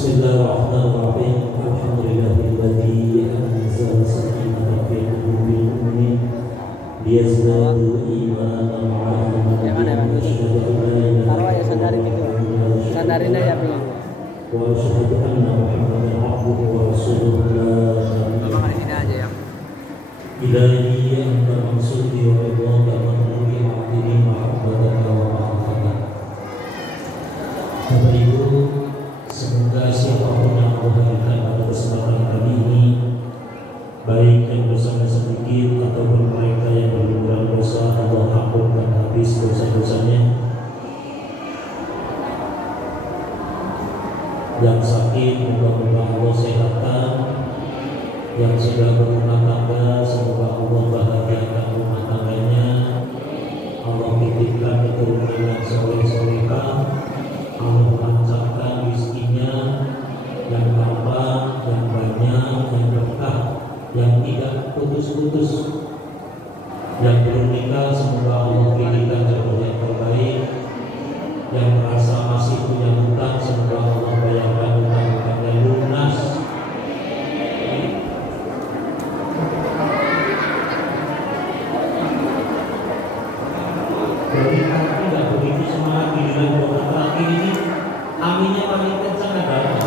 Bismillahirrahmanirrahim. Alhamdulillahilladzi anzala sakinatahu fi qulubil mu'minin liyazdadu imanan ma'a imanihim wa asyhadu an la ilaha illallah sandarin aja pilih. wa asyhadu anna Muhammadan abduhu wa rasuluhu la Abang di sini aja ya. ilahi anta mansuri wa ridwaka manuri abdini Muhammadan wa ma'afatan. Bapak Ibu, semoga siapapun yang mendengarkan pada kesempatan kali ini, baik yang bersama sedikit ataupun mereka yang bergumul dosa, Allah ampunkan habis dosa-dosanya. Yang sakit, moga-moga Allah sehatkan. Yang sudah berumah tangga, semoga Allah bahagiakan rumah tangganya. Allah titipkan keturunan yang soleh-solehah. Allah lancarkan rizkinya yang lapang, yang banyak, yang berkah, yang tidak putus-putus. Yang belum nikah, semoga Allah pilihkan jodoh yang terbaik. Yang merasa masih punya hutang, semoga Allah bayarkan hutang-hutangnya lunas. Bernikah tidak begitu semangat di dalam doa terakhir ini. Aminnya paling kencang adalah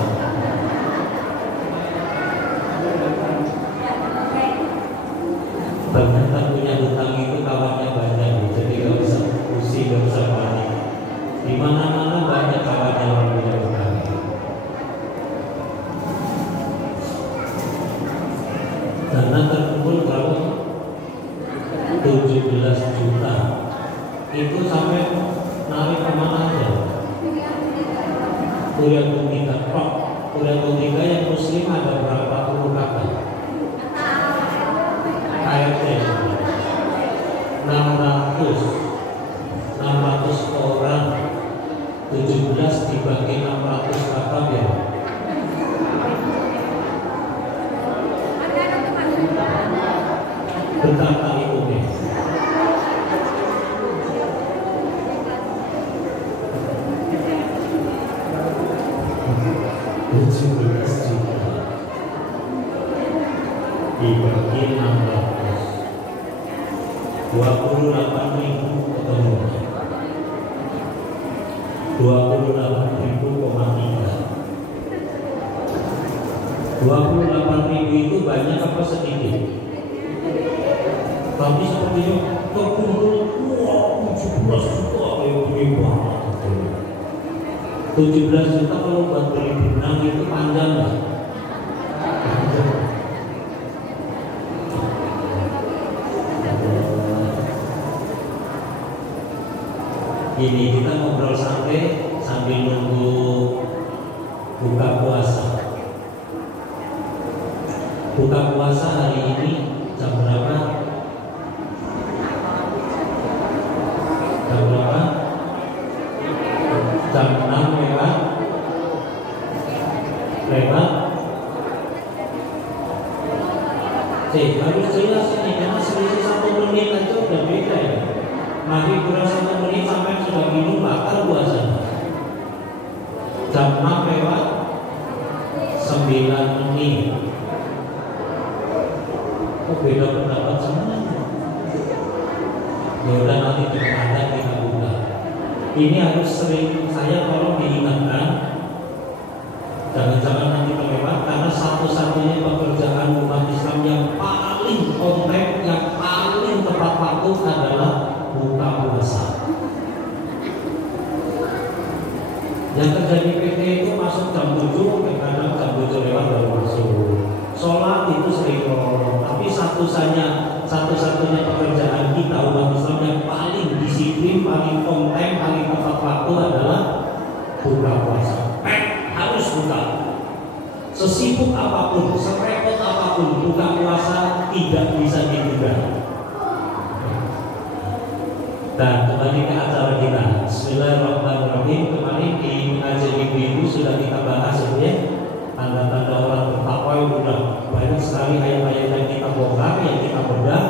ternyata punya hutang itu kawannya banyak, jadi gak usah pusing, gak usah panik. Di mana-mana banyak kawannya orang punya hutang. Karena terkumpul berapa? 17 juta. Itu sampai narik kemana aja? Kuliah Guntika, Pak. Kuliah Guntika yang muslim ada berapa puluh kakak? KRT 600 orang, 17 dibagi 600 kakak ya. Betapa itu nih. Dibagi 600 28.000 ketemu 28.000,3 28.000 itu banyak apa sedikit? Tapi sepertinya terkumpul 17 juta kayak begini banget. 17 juta kalau buat beli benang itu panjang nggak? Panjang. Ini kita ngobrol santai sambil nunggu buka puasa. Buka puasa hari ini jam berapa? Jam berapa? Jam 6 lewat. Harus jelas ini karena selisih 1 menit aja udah beda ya. Mari kurang 1 menit sampai sudah minum batal puasanya. Jam 6 lewat 9 menit. Oh beda pendapat semuanya. Ya udah nanti ada kita buka. Ini harus sering saya tolong diingatkan. Jangan-jangan nanti terlewat karena satu-satunya pekerjaan umat Islam yang paling kompleks, yang paling tepat waktu adalah buka puasa. Yang terjadi PT itu masuk jam 7, kadang jam 7 lewat baru masuk. Sholat itu sering lorong, tapi satu-satunya pekerjaan kita umat Islam yang paling disiplin, paling konten, paling tepat waktu adalah buka puasa. Harus buka. Sesibuk apapun, serepot apapun, buka puasa tidak bisa ditunda. Dan kembali ke acara kita. Bismillahirrahmanirrahim. Kemarin di pengajian minggu sudah kita bahas ya, tanda-tanda orang bertakwa. Sudah banyak sekali ayat-ayat yang kita bongkar, yang kita bedah,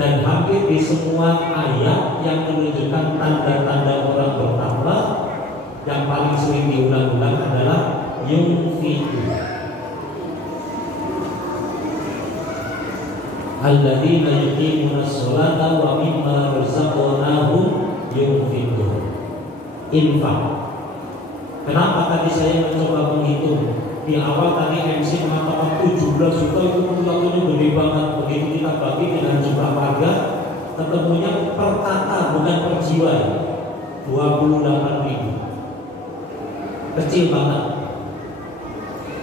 dan hampir di semua ayat yang menunjukkan tanda-tanda orang bertakwa, yang paling sering diulang-ulang adalah alladzina yuqimuna sholata wa mimma razaqnahum yunfiqun. Infak. Kenapa tadi saya mencoba menghitung? Di awal tadi MC mengatakan 17 juta itu waktunya gede banget. Begitu kita bagi dengan jumlah warga, ketemunya per kakak bukan per jiwa, 28.000. Kecil banget.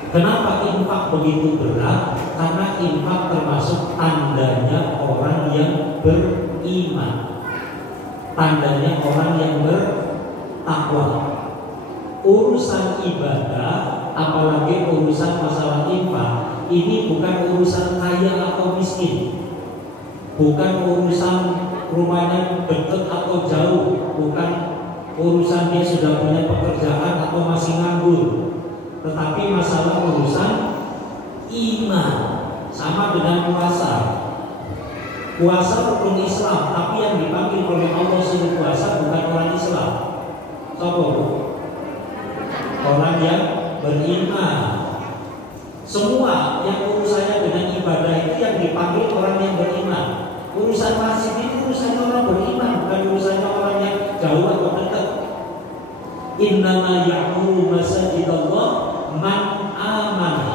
Kenapa infak begitu berat? Karena infak termasuk tandanya orang yang beriman, tandanya orang yang bertakwa. Urusan ibadah, apalagi urusan masalah infak, ini bukan urusan kaya atau miskin, bukan urusan rumahnya dekat atau jauh, bukan urusan dia sudah punya pekerjaan atau masih nganggur, tetapi masalah urusan iman. Sama dengan puasa. Puasa rukun Islam, tapi yang dipanggil oleh Allah suruh puasa bukan orang Islam. Siapa? Orang yang beriman. Semua yang urusannya dengan ibadah itu yang dipanggil orang yang beriman. Urusan masjid itu urusan orang beriman, bukan urusannya orang yang jauh atau dekat. Innama ya'muru masajidallah man amana.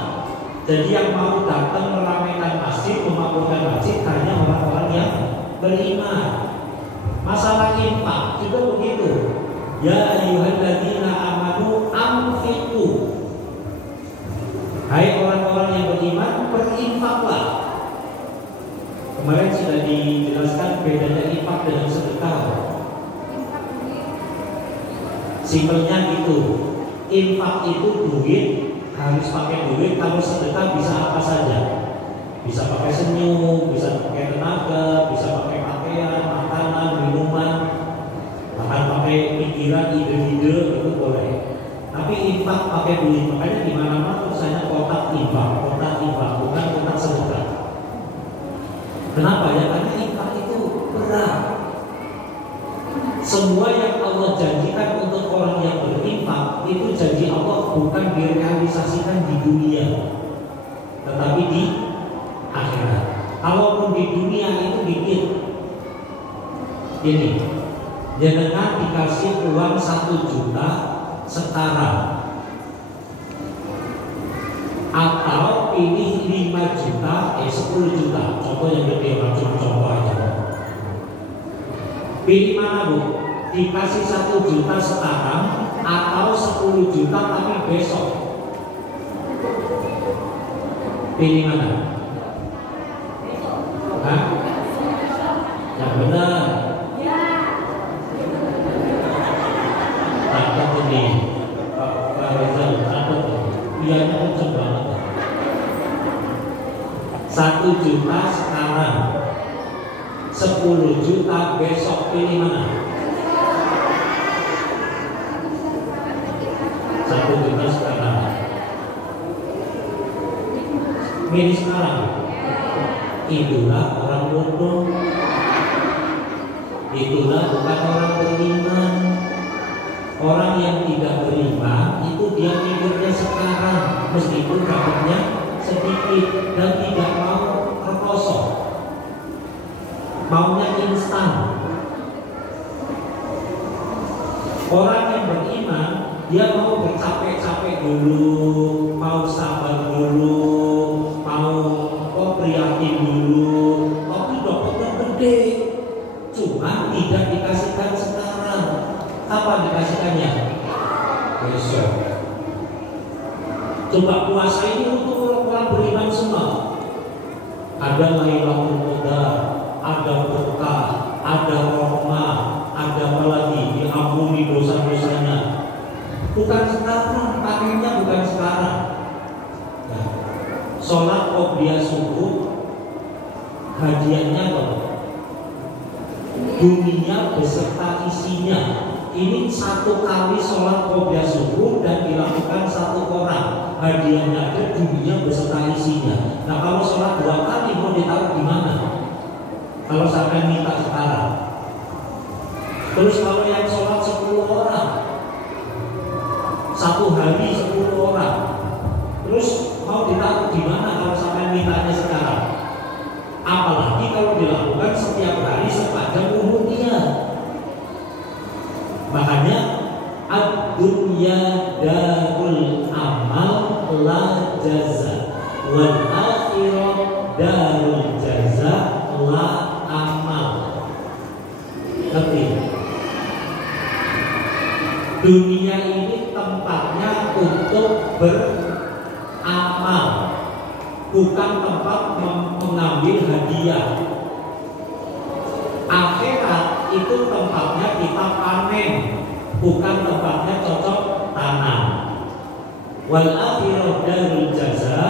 Jadi yang mau datang meramaikan masjid, memakmurkan masjid hanya orang-orang yang beriman. Masalah infak juga begitu. Ya ayyuhalladzina amanu anfiqu. Hai orang-orang yang beriman, berinfaklah. Kemarin sudah dijelaskan bedanya infak dengan sedekah. Simpelnya itu, infak itu duit, harus pakai duit. Kalau sedekah bisa apa saja, bisa pakai senyum, bisa pakai tenaga, bisa pakai pakaian, makanan, minuman, bahkan pakai pikiran, ide-ide, itu boleh. Tapi infak pakai duit, makanya di mana-mana tulisannya kotak infak, bukan kotak sedekah. Kenapa ya? Karena infak itu berat. Semua yang Allah janjikan untuk orang yang berinfak itu janji Allah bukan direalisasikan di dunia, tetapi di akhirat. Kalaupun di dunia itu dikit. Ini, jangan dikasih uang 1 juta sekarang, atau pilih 5 juta, 10 juta. Contoh yang gede, cuma contoh aja. Pilih mana bu? Dikasih 1 juta sekarang atau 10 juta tapi besok? Pilih mana? Hah? Yang benar. Takut ini Pak Rizal, takut biarnya kenceng banget. 1 juta sekarang, 10 juta besok, pilih mana? 1 juta sekarang. Milih sekarang. Itulah orang bodoh. Itulah bukan orang beriman. Orang yang tidak beriman itu dia mikirnya sekarang, meskipun dapatnya sedikit dan tidak mau rekoso, maunya instan. Orang yang beriman dia mau bercapek-capek dulu, mau sabar dulu, mau prihatin dulu, tapi dapatnya gede, cuma tidak dikasihkan sekarang. Kapan dikasihkannya? Besok. Coba puasa ini untuk orang beriman semua. Ada Lailatul Qadar, ada berkah, ada rahmah, ada apa lagi? Diampuni dosa-dosanya. Bukan sekarang, pakainya bukan sekarang. Nah, sholat qobliyah subuh, hadiahnya apa? Dunia beserta isinya. Ini 1 kali sholat qobliyah subuh dan dilakukan 1 orang. Hadiahnya ada, dunia beserta isinya. Nah kalau sholat 2 kali mau ditaruh di mana? Kalau sampai minta sekarang. Terus kalau yang sholat 10 orang, 1 hari 10 orang, terus mau ditaruh di mana kalau sampai mintanya sekarang? apalagi kalau dilakukan setiap hari sepanjang umurnya. Makanya ad-dunya darul amal la jaza wal akhirah darul jaza la amal. Ngerti? Dunia ini tempatnya untuk beramal, bukan tempat mengambil hadiah. Akhirat itu tempatnya kita panen, bukan tempatnya cocok tanam. Wal akhirah darul jaza,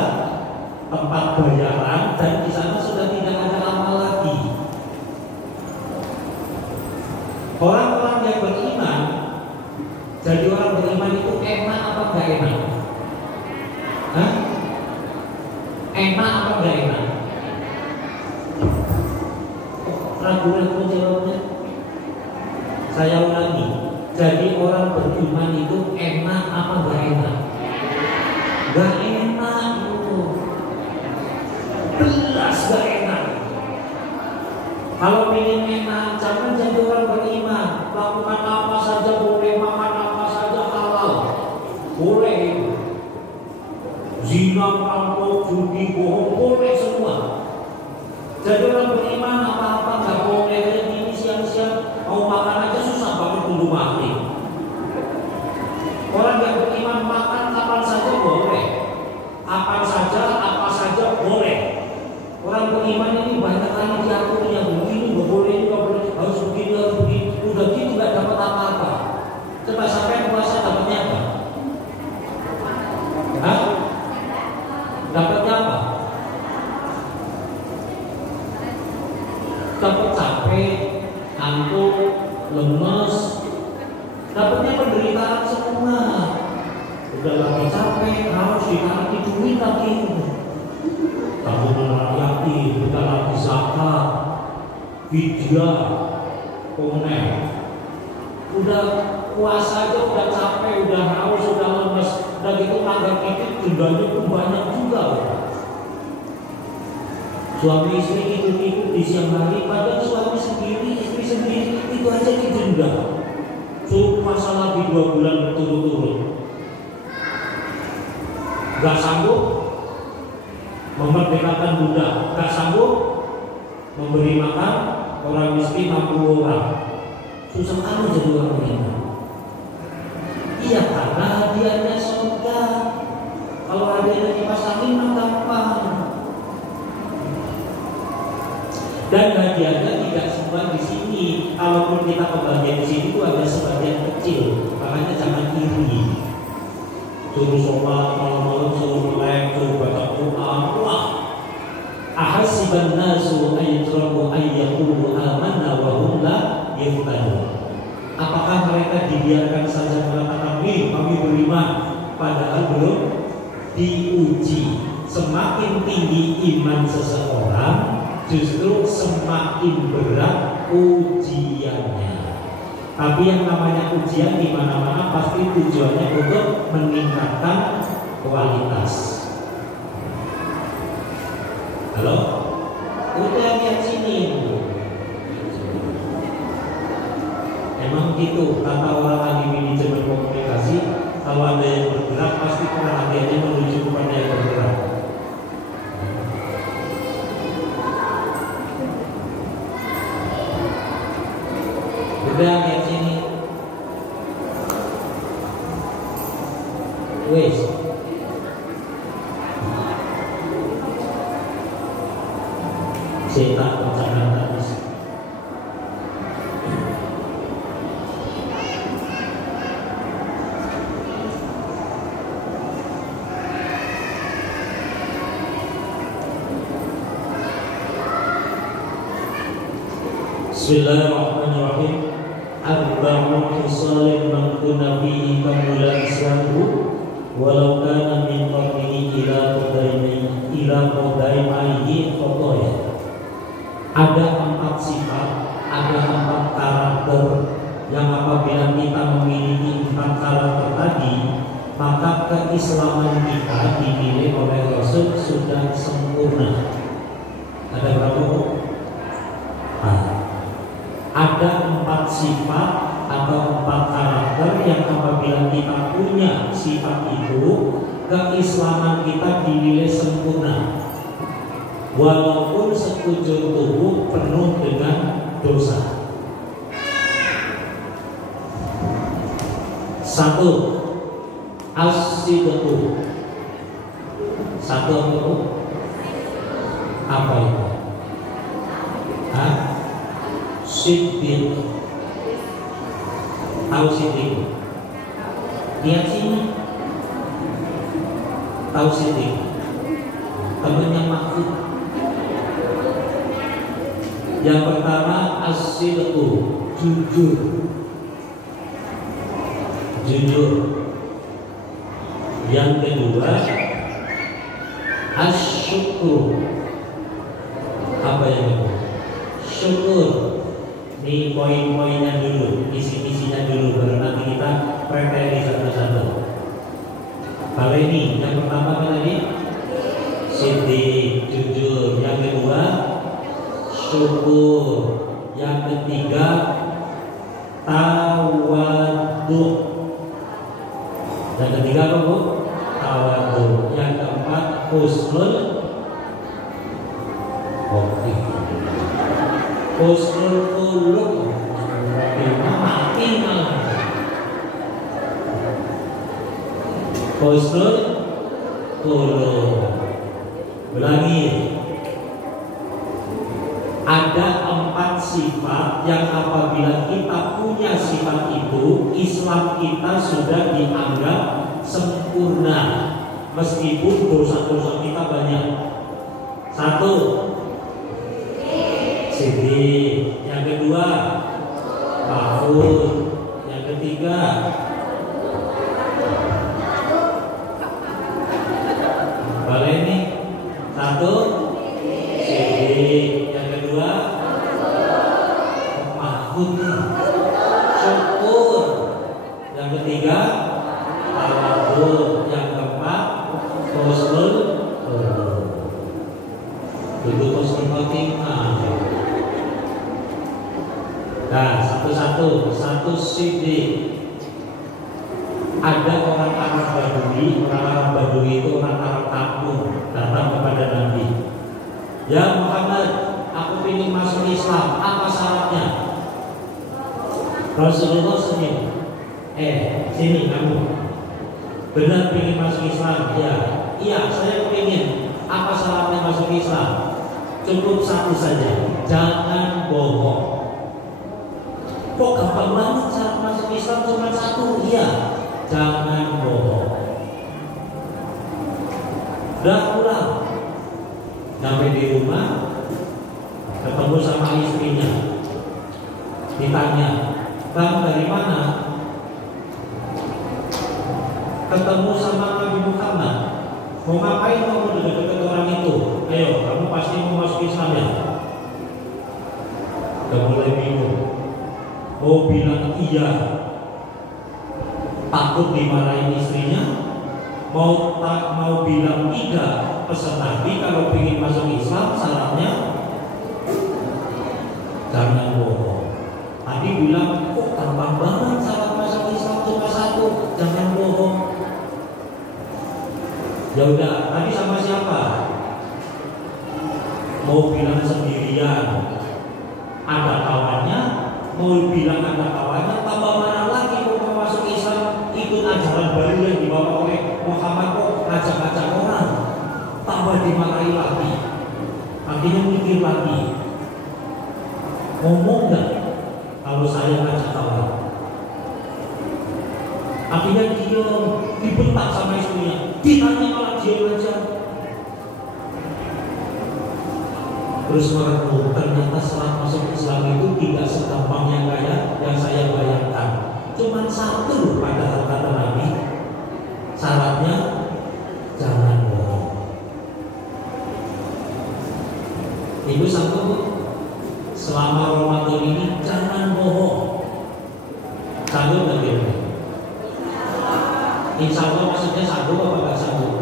tempat bayaran, dan di sana sudah tidak ada amal lagi. Orang-orang yang beriman, jadi orang beriman itu enak apa enggak enak? Hah? Enak apa enggak enak? Ragu-ragu jawabnya. Saya ulangi, jadi orang beriman itu enak apa enggak enak? Enggak enak itu. Belas enggak enak. Kalau ingin enak, jangan jadi orang beriman. Lakukan apa saja boleh, makan apa saja halal, boleh. Zina, mabuk, judi, bohong, boleh semua. Jadi orang beriman apa-apa nggak boleh. Ini siang-siang mau makan aja susah banget tunggu maghrib. Orang yang beriman makan kapan saja boleh, kapan saja, apa saja boleh. Orang beriman ini banyak kali diatur yang begini nggak boleh, nggak boleh, harus begini, harus begini. Udah gitu nggak dapat apa-apa. Coba sampai puasa dapatnya apa? Hah? Dapatnya apa? Dapat capek, ngantuk, lemes. Dapatnya penderitaan semua. Udah lagi capek, harus dikasih duit lagi. Takut merakyati, kita lagi zakat, fidyah, konek. Udah puasa aja udah capek, udah haus, udah lemes. Udah gitu tangga kita dendanya pun banyak juga. Suami istri ikut-ikut di siang hari, padahal suami sendiri, istri sendiri itu aja didenda. Suruh puasa lagi 2 bulan berturut-turut. Gak sanggup memerdekakan budak, gak sanggup memberi makan orang miskin 60 orang. Susah kamu jadi orang ini. Iya, karena hadiahnya surga. Kalau hadiahnya kipas angin mah gampang. Dan hadiahnya tidak semua di sini. Kalaupun kita kebagian di sini itu ada sebagian kecil. Makanya jangan iri. Suruh sholat malam-malam, suruh melek, suruh baca Quran. Wah, ahasiban nasu ayyatraku ayyakulu amanna wa hum la yaftanun. Apakah mereka dibiarkan saja mengatakan kami beriman, padahal belum diuji? Semakin tinggi iman seseorang, justru semakin berat ujiannya. Tapi yang namanya ujian di mana-mana pasti tujuannya untuk meningkatkan kualitas. Halo? Udah lihat sini. Emang gitu kata orang ahli manajemen komunikasi, kalau ada yang bergerak pasti perhatiannya menuju kepada yang bergerak. Udah lihat sini. Wes. Saya tak percaya habis. Bismillahirrahmanirrahim. Arba'un khisalin man kunna fihi kamula islamhu walau kana min qablihi ila qadaimaihi khotoya. Ada 4 sifat, ada 4 karakter yang apabila kita memiliki 4 karakter tadi, maka keislaman kita dinilai oleh Rasul sudah sempurna. Ada berapa sifat atau 4 karakter yang apabila kita punya sifat itu, keislaman kita dinilai sempurna walaupun sekujur tubuh penuh dengan dosa. Satu, as-sidqu. Satu apa itu? Hah? Siddiq. Tahu siddiq? Lihat sini. Tahu siddiq? Temannya Mahfud. Yang pertama as-sidqu, jujur. Jujur. Yang kedua asyukur. Apa yang itu? Syukur. Ini poin-poinnya dulu, isi-isinya dulu, baru nanti kita preteli satu-satu. Kalau ini yang pertama apa tadi? Siddiq, jujur. Yang kedua syukur. Yang ketiga tawadhu. Yang ketiga apa Bu? Tawadhu. Yang keempat husnul husnul khuluq. Mati malah. Husnul khuluq. Ulangi. Ada 4 sifat yang apabila kita punya sifat itu, Islam kita sudah dianggap sempurna meskipun dosa-dosa kita banyak. Satu, siddiq. Yang kedua, Mahfud. Yang ketiga, boleh nih. Satu, siddiq. Yang kedua, Mahfud. Syukur. Yang ketiga, tawadhu. Yang keempat, husnul khuluq. Itu husnul khotimah. Nah, satu-satu. Satu siddiq. Ada orang Arab Badui. Orang Arab Badui itu orang Arab kampung, datang kepada Nabi. Ya Muhammad, aku ingin masuk Islam. Apa syaratnya? Rasulullah senyum. Sini kamu. Benar ingin masuk Islam? Ya. Iya, saya ingin. Apa syaratnya masuk Islam? Cukup satu saja. Jangan bohong. Kok gampang banget syarat masuk Islam cuma satu? Iya. Jangan bohong. Udah pulang. Sampai di rumah, ketemu sama istrinya. Ditanya, Bang dari mana? Ketemu sama Nabi Muhammad. Mau ngapain kamu dekat-dekat orang itu? Ayo, kamu pasti mau masuk Islam ya? Gak boleh bingung. Mau bilang iya, takut dimarahin istrinya. Mau bilang tidak, pesan Nabi kalau ingin masuk Islam syaratnya jangan bohong. Tadi bilang kok gampang banget syarat masuk Islam cuma satu, jangan bohong. Ya udah, tadi sama siapa? Mau bilang sendirian, ada kawannya. Mau bilang ada kawannya, tambah mana lagi mau masuk Islam, ikut ajaran baru yang dibawa oleh Muhammad, kok ngajak-ngajak orang, tambah dimarahi lagi. Akhirnya mikir lagi, ngomong nggak kalau saya ngajak kawan? Akhirnya diam, dibentak sama istrinya, ditanya malah diam aja. Terus merenung, ternyata setelah masuk Islam itu tidak segampang yang saya bayangkan. Cuma satu padahal kata Nabi, syaratnya jangan bohong. Ibu sanggup Bu? Selama Ramadan ini jangan bohong. Sanggup nggak Ibu? Insya Allah maksudnya sanggup apa nggak sanggup?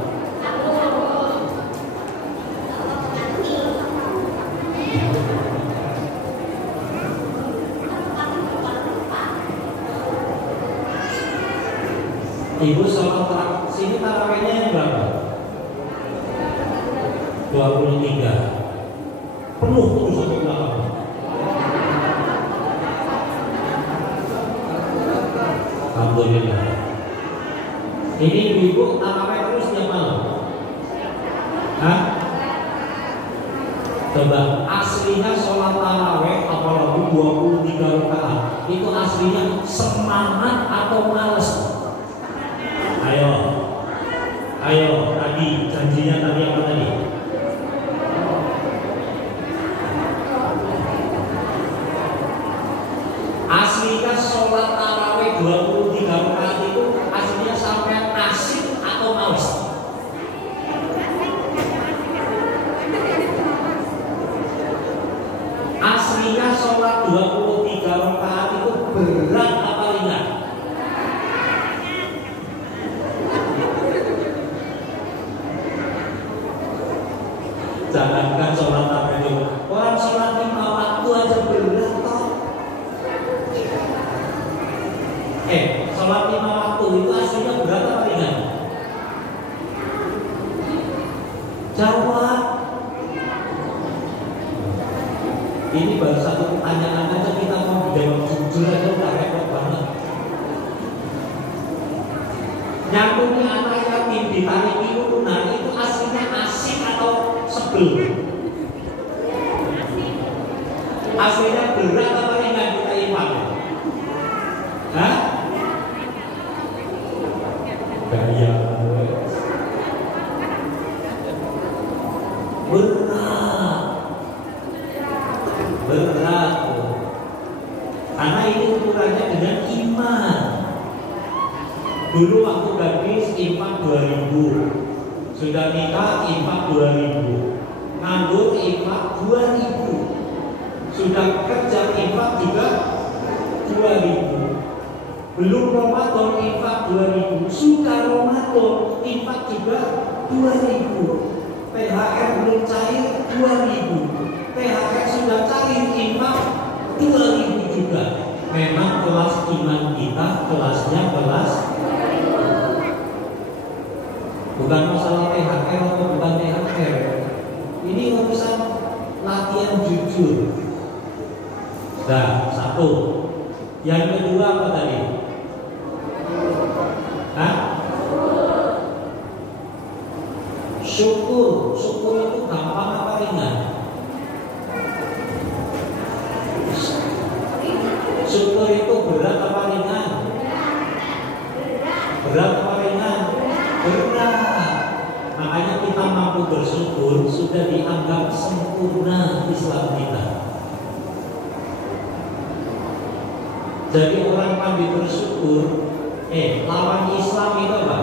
Ibu sholat sini tarawihnya yang berapa? 23. Penuh terus satu belakang. Alhamdulillah. Ini ibu tarawih terus tiap malam. Hah? Coba aslinya sholat tarawih apalagi 23 rakaat itu aslinya semangat atau males? Ayo tadi janjinya tadi apa tadi? Aslinya sholat tarawih 23 rakaat itu aslinya sampai asik atau males? Aslinya sholat 23 rakaat itu berat apa ringan? Jangankan sholat tarawih, orang sholat 5 waktu aja berat toh. Sholat 5 waktu itu aslinya berat apa ringan? Jawab. Ini baru satu pertanyaan aja kita mau jawab jujur aja udah repot banget. Nyambungnya anak yatim ditarik urunan itu aslinya asik atau sebel? Aslinya berat apa ringan kita iman? Hah? Gaya berat karena ini ukurannya dengan iman. Dulu waktu gadis infak 2000, sudah nikah infak 2000, nganggur infak 2000, sudah kerja infak juga 2000, belum Ramadan infak 2000, sudah Ramadan infak juga 2000, THR belum cair 2000, THR sudah cair infak 2000 juga. Memang kelas iman kita kelasnya kelas, bukan masalah THR atau bukan THR. Ini urusan latihan jujur. Nah, satu. Yang kedua apa tadi? Hah? Syukur. Syukur itu gampang apa ringan? Syukur itu berat apa ringan? Berat apa ringan? Berat. Makanya kita mampu bersyukur sudah dianggap sempurna Islam kita. Jadi orang pandai bersyukur, lawan Islam itu apa?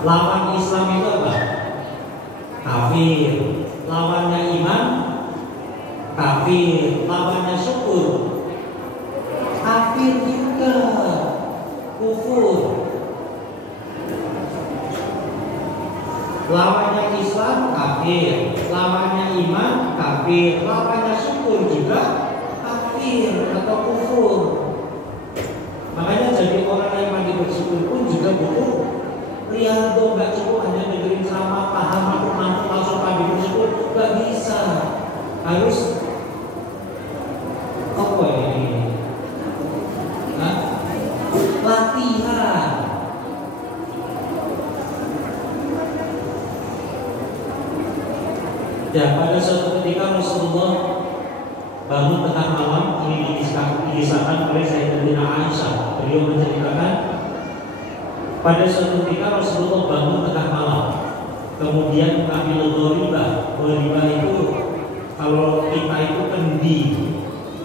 Lawan Islam itu apa? Kafir. Lawannya iman, kafir. Lawannya syukur, kafir juga, kufur. Lawannya Islam, kafir. Lawannya iman, kafir. Lawannya syukur juga kafir atau kufur. Makanya jadi orang yang mandi bersyukur pun juga butuh riado, nggak cukup hanya dengerin ceramah, paham aku mampu langsung mandi bersyukur, nggak bisa. Harus apa ini? Latihan. Ya, pada suatu ketika Rasulullah bangun tengah malam, ini dikisahkan oleh Sayyidatina Aisyah. Beliau menceritakan pada suatu ketika Rasulullah bangun tengah malam, kemudian mengambil ghoribah. Ghoribah itu kalau kita itu kendi,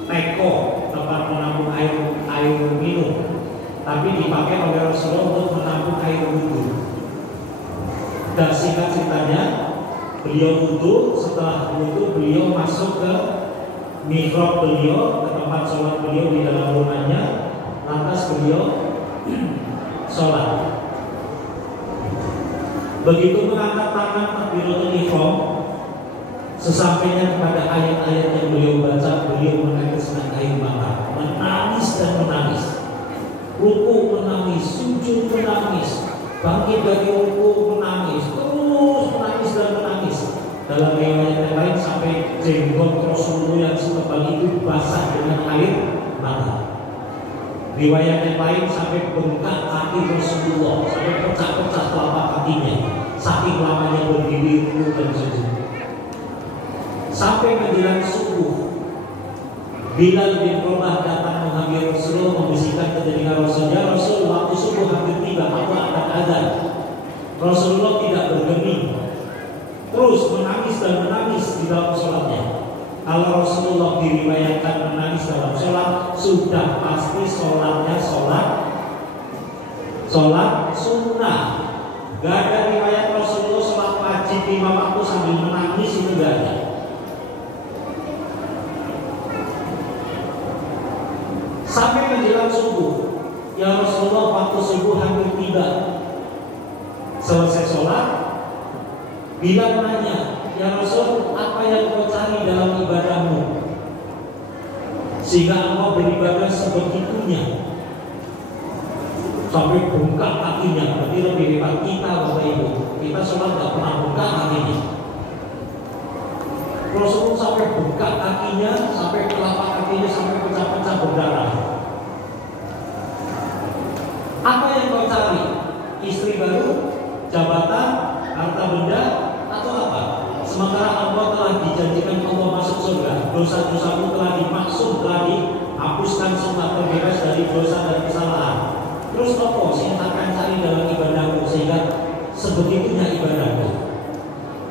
teko, tempat menampung air minum, tapi dipakai oleh Rasulullah untuk menampung air wudhu. Dan singkat ceritanya, beliau wudhu, setelah wudhu beliau masuk ke mihrab beliau, ke tempat sholat beliau di dalam rumahnya. Lantas beliau sholat. Begitu mengangkat tangan takbiratul ihram, sesampainya kepada ayat-ayat yang beliau baca, beliau meneteskan air mata, menangis dan menangis. ruku menangis, sujud menangis, bangkit dari ruku menangis, terus menangis dan menangis. Dalam riwayat yang lain sampai jenggot Rasulullah yang setebal itu basah dengan air mata. Riwayat yang lain sampai bengkak kaki Rasulullah, sampai pecah-pecah telapak kakinya, saking lamanya berdiri ruku dan sujud. Sampai menjelang subuh, Bilal bin Rabah datang menghampiri Rasulullah, membisikkan ke telinga Rasulullah, Rasul, waktu subuh hampir tiba, aku akan azan. Rasulullah tidak bergeming, terus menangis dan menangis di dalam sholatnya. Kalau Rasulullah diriwayatkan menangis dalam sholat, sudah pasti sholatnya sholat sunnah. Gak ada riwayat Rasulullah sholat wajib 5 waktu sambil menangis, itu gak ada. Sampai menjelang subuh, ya Rasulullah, waktu subuh hampir tiba. Selesai sholat, Bilal nanya, ya Rasul, apa yang kau cari dalam ibadahmu sehingga engkau beribadah sebegitunya sampai bengkak kakinya? Berarti lebih hebat kita, Bapak Ibu. Kita sholat gak pernah bengkak kakinya. Rasulullah sampai bengkak kakinya, sampai telapak kakinya sampai pecah-pecah berdarah. Apa yang kau cari? Istri baru, jabatan, harta benda, atau apa? Sementara Allah telah dijanjikan Allah masuk surga, dosa-dosamu telah dimaksud, telah dihapuskan semua, terbebas dari dosa dan kesalahan. Terus apa sih akan cari dalam ibadahmu sehingga sebegitunya ibadahmu?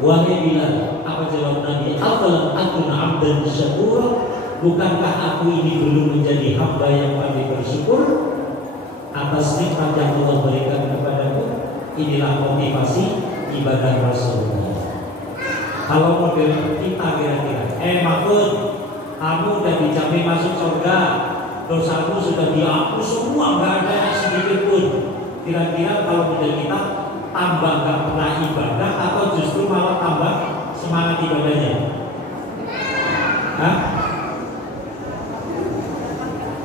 Wahai Bilal, apa jawab Nabi? Afalam akun abdan syakur? Bukankah aku ini belum menjadi hamba yang pandai bersyukur atas nikmat yang Allah berikan kepadamu? Inilah motivasi ibadah Rasulullah. Kalau model kita kira-kira, Mahfud, kamu udah dijamin masuk surga, dosamu sudah dihapus semua, nggak ada yang sedikit pun. Kira-kira kalau model kita tambah nggak pernah ibadah atau justru malah tambah semangat ibadahnya? Hah?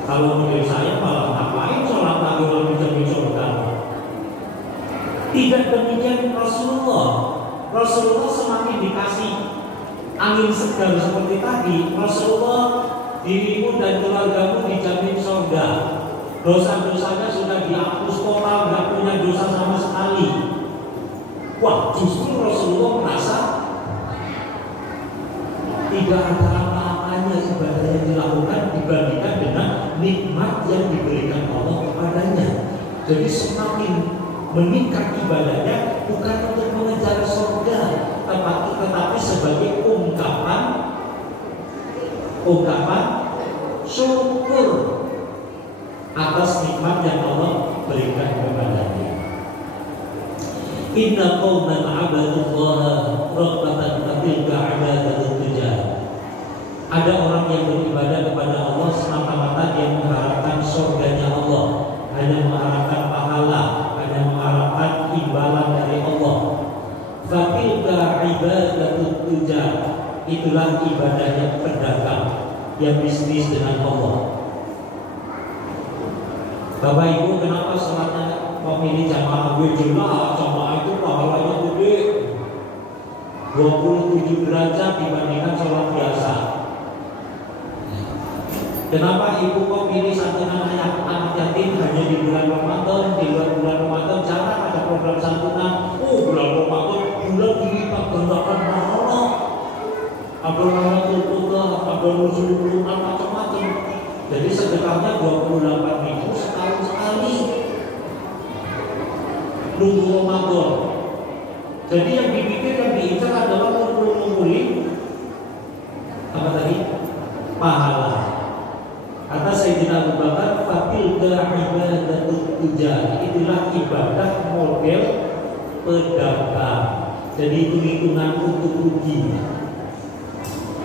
Kalau model saya malah ngapain sholat lagi lalu jadi surga? Tidak demikian Rasulullah. Rasulullah semakin dikasih angin segar seperti tadi, Rasulullah, dirimu dan keluargamu dijamin surga. Dosa-dosanya sudah dihapus total, nggak punya dosa sama sekali. Wah, justru Rasulullah merasa tidak ada apa-apanya ibadah yang dilakukan dibandingkan dengan nikmat yang diberikan Allah kepadanya. Jadi semakin meningkat ibadahnya bukan untuk mengejar surga, tetapi sebagai ungkapan syukur atas nikmat yang Allah berikan kepadanya. Inna qauman 'abadullaha rabbatan fatilka 'ibadatul tujar. Ada orang yang beribadah kepada Allah semata-mata dia mengharapkan surganya Allah, hanya mengharapkan pahala, hanya mengharapkan imbalan dari Allah. Fatilka 'ibadatul tujar. Itulah ibadahnya pedagang yang bisnis dengan Allah. Bapak Ibu, kenapa sholatnya memilih jamaah? Jelas jamaah itu pahalanya gede, 27 derajat dibandingkan sholat biasa. Kenapa ibu kok pilih santunan anak yatim hanya di bulan Ramadan? Di luar bulan Ramadan jarang ada program santunan. Bulan Ramadan bulan dilipat gandakan pahala. Ada Ramadan Qadha, ada Nuzul macam-macam. Jadi sedekahnya 28.000 setahun sekali. Nunggu Ramadan. Jadi yang dipikir, yang diincar adalah ngumpul-ngumpulin apa tadi? Pahala. Kata Sayyidina Abu Bakar, fatilka ibadatul tujar. Itulah ibadah model pedagang. Jadi hitung-hitungan untuk rugi.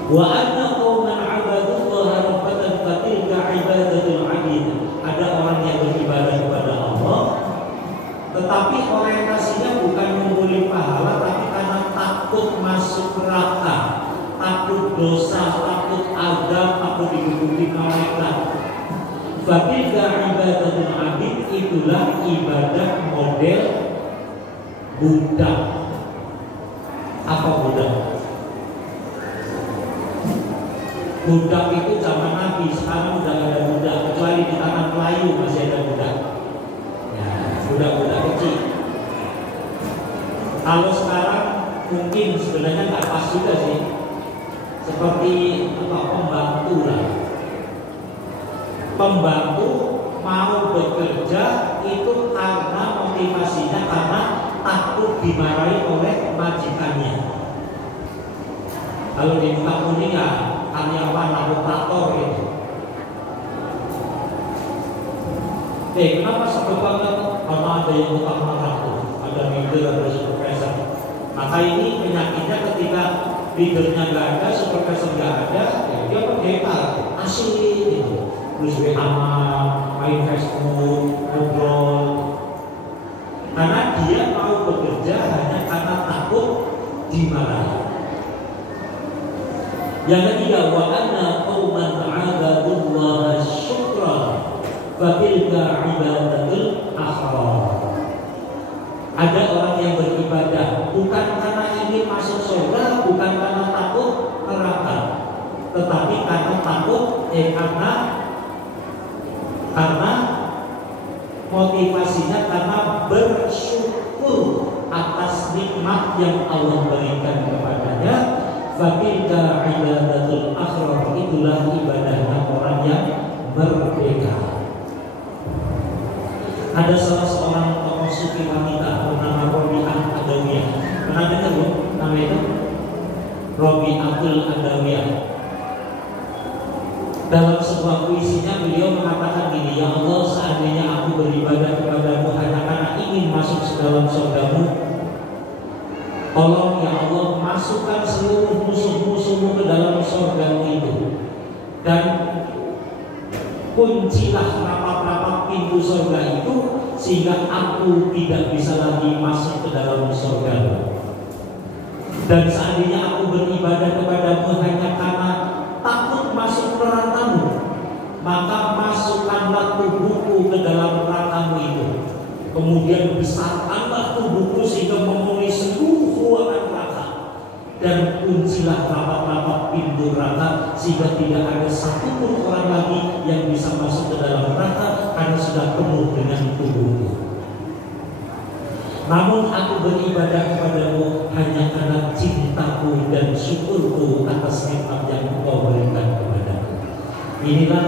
Wa anna qauman 'abadullaha rabbatan fatilka ibadatul 'abid. Ada orang yang beribadah kepada Allah, tetapi orientasinya bukan mengumpulin pahala, tapi karena takut masuk neraka, takut dosa, takut azab, takut digebukin malaikat. Fatilka ibadatul abid itulah ibadah model budak. Apa budak? Budak itu zaman Nabi, sekarang udah gak ada budak, kecuali di tangan Melayu masih ada budak. Ya, budak-budak kecil. Kalau sekarang mungkin sebenarnya nggak pas juga sih, seperti apa, pembantu lah. Pembantu mau bekerja itu karena motivasinya karena takut dimarahi oleh majikannya. Kalau di muka kuning ya karyawan operator itu. Kenapa sebab banget? Karena ada yang utang marah tuh, ada leader, ada supervisor. Maka ini penyakitnya ketika leadernya nggak ada, supervisor nggak ada, ya dia pendeta asik gitu. Terus WA, main Facebook, ngobrol. Karena dia mau bekerja hanya karena takut dimarahi. Yang ketiga, wa anna qauman ta'abudullaha syukran fa tilka ibadatul akhrar. Ada orang yang beribadah bukan karena ingin masuk surga, bukan karena takut neraka, tetapi karena takut karena motivasinya karena bersyukur atas nikmat yang Allah berikan kepadanya. Fatilka ibadatul akhrar, itulah ibadahnya orang yang merdeka. Ada salah seorang tokoh sufi wanita bernama Robi'ah Adawiyah. Pernah dengar belum nama itu? Robi'atul Adawiyah. Dalam sebuah puisinya beliau mengatakan gini, ya Allah, seandainya aku beribadah kepadamu hanya karena ingin masuk ke dalam surgamu, tolong ya Allah masukkan seluruh musuh-musuhmu ke dalam surgamu itu, dan kuncilah rapat-rapat pintu surga itu sehingga aku tidak bisa lagi masuk ke dalam surgamu. Dan seandainya aku beribadah kepadamu hanya karena takut masuk nerakamu, maka masukkanlah tubuhku ke dalam nerakamu itu. Kemudian besarkanlah tubuhku sehingga memenuhi seluruh ruangan neraka, dan kuncilah rapat-rapat pintu neraka sehingga tidak ada satupun orang lagi yang bisa masuk ke dalam neraka karena sudah penuh dengan tubuhku. Namun aku beribadah kepadamu hanya karena cintaku dan syukurku atas nikmat yang Engkau berikan kepadaku. Inilah